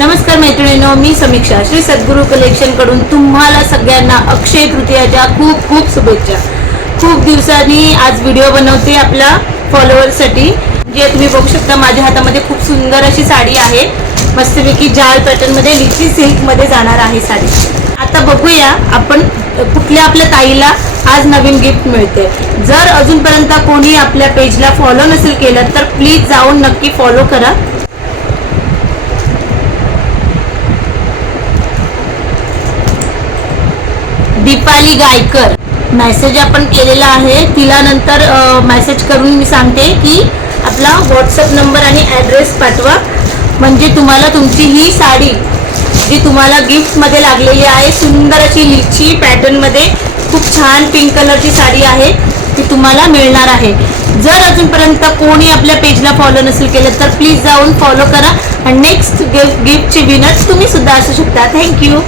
नमस्कार मैत्रिणींनो, मी समीक्षा श्री सद्गुरू कलेक्शन कडून तुम्हाला सगळ्यांना अक्षय तृतीयाच्या खूप खूप शुभेच्छा। खूप दिवसांनी आज व्हिडिओ बनवते आपल्या फॉलोअर्ससाठी। जे तुम्ही बघू शकता माझ्या हातामध्ये खूप सुंदर अशी साडी आहे, मस्तपैकी जाल पॅटर्न मध्ये लिची सिल्क मध्ये जाणार आहे साडी। आता बघूया आपण कुठल्या आपल्या ताईला आज नवीन गिफ्ट मिळते। जर अजूनपर्यंत कोणी आपल्या पेजला फॉलो नसेल केलं तर प्लीज जाऊन नक्की फॉलो करा। दीपाली गायकर मेसेज आपण केलेला आहे, तिला नंतर मेसेज करून मी सांगते की आपला व्हॉट्सअप नंबर आणि ॲड्रेस पाठवा, म्हणजे तुम्हाला तुमची ही साडी जी तुम्हाला गिफ्ट मध्ये लागलेली आहे, सुंदर अशी लिची पॅटर्न मध्ये खूप छान पिंक कलरची साडी आहे, ती तुम्हाला मिळणार आहे। जर अजूनपर्यंत कोणी आपल्या पेजला फॉलो नसेल केलं तर प्लीज जाऊन फॉलो करा आणि नेक्स्ट गिफ्टची विनर तुम्ही सुद्धा असू शकता। थँक्यू।